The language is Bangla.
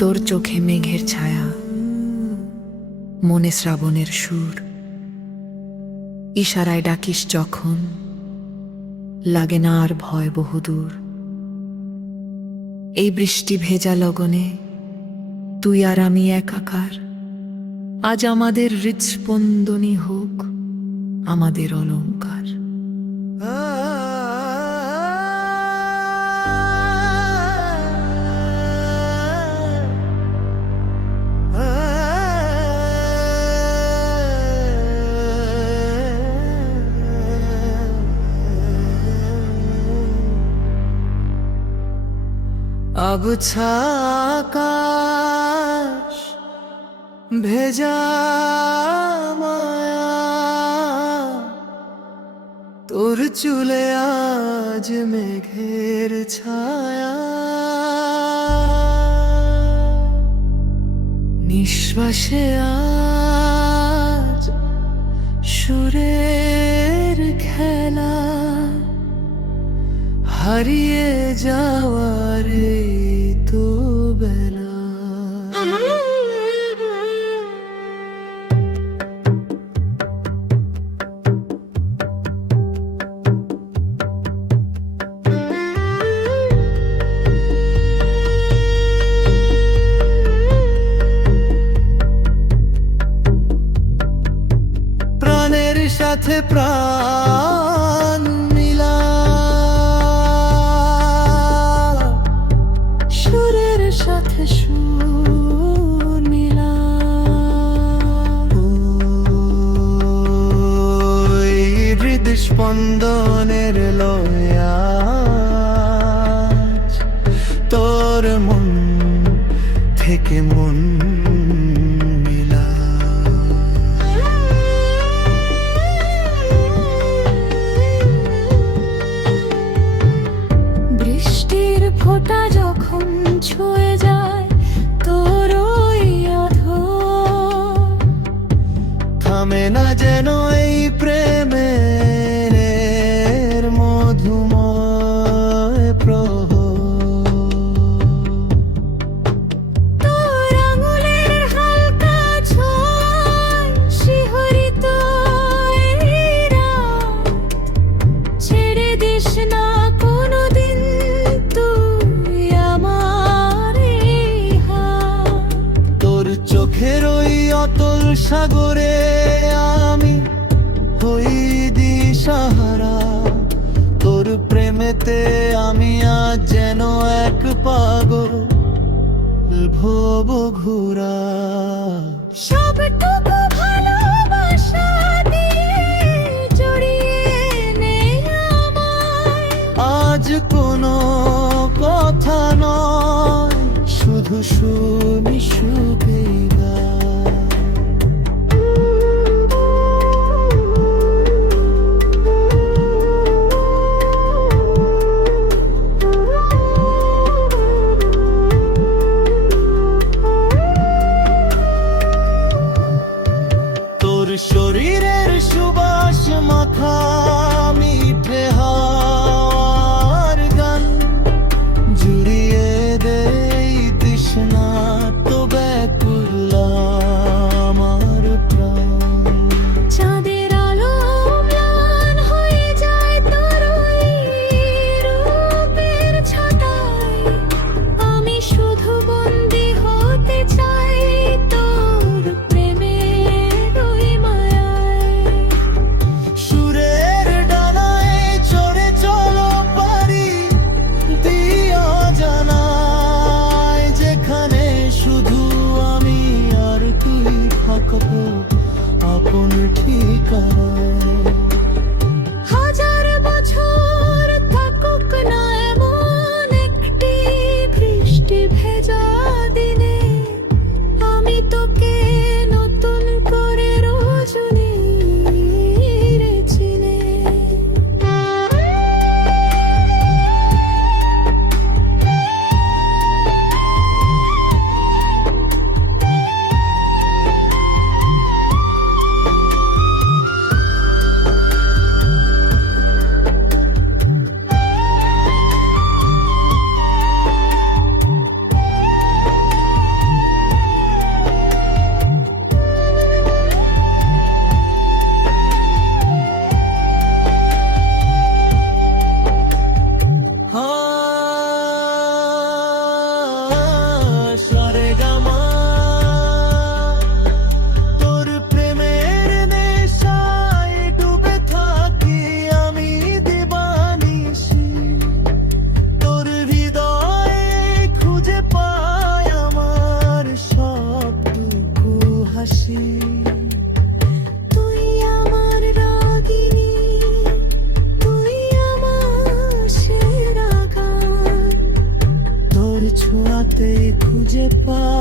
তোর চোখে মেঘের ছায়া, মনে শ্রাবণের সুর, ইশারায় ডাকিস যখন, লাগে না আর ভয় বহুদূর। এই বৃষ্টি ভেজা লগনে তুই আর আমি একাকার, আজ আমাদের হৃৎস্পন্দনী হোক আমাদের অলংকার। আবছা আকাশ ভেজা মায়া, তোর চুলে আজ মেঘের ছায়া। নিঃশ্বাসে আজ সুরের খেলা, হারিয়ে যাওয়ার তো বেলা। প্রাণের সাথে প্রাণ মিলা, সুরের সাথে সুর মিলা। ওই হৃদস্পন্দনের লয়া, তোর মন থেকে মন মিলা। বৃষ্টির ফোঁটা যখন ছুঁয়ে যায় তোর ওই অধর, থামে না যেন এই প্রেমের মধুময় প্রহর। তোর আঙুলের হালকা ছোঁয়ায় শিহরিত এই রাত, ছেড়ে দিস না কোনোদিন তুই আমার এই হাত। তোর চোখের ওই অতল সাগরে আমি হই দিশাহারা, তোর প্রেমেতে আমি আজ যেন এক পাগল ভব ঘুরা। সবটুকু ভালোবাসা দিয়ে জড়িয়ে নে আমায়। আজ কোনো কথা নয়, শুধু শুনি সুখে গান। তোর শরীরের সুবাস মাখা মিঠে হাওয়ার গান, জুড়িয়ে দেই তৃষ্ণা তো ব্যাকুল আমার প্রাণ। চাঁদের আলো ম্লান হয়ে যায় তোর ওই রূপের ছটায়, আমি শুধু বন্দী হতে চাই তোর প্রেমের ওই মায়ায়। সুরের ডানায় চড়ে চলো পারি দিয়া জানায়, যেখানে শুধু আমি আর তুই থাকবো আপন ঠিকানায়। হাজার বছর থাকুক না এমন একটি বৃষ্টি ভেজা দিনে, আমি তোকে নতুন করে রজনী রে চিনে। রাতেই খুঁজে পাই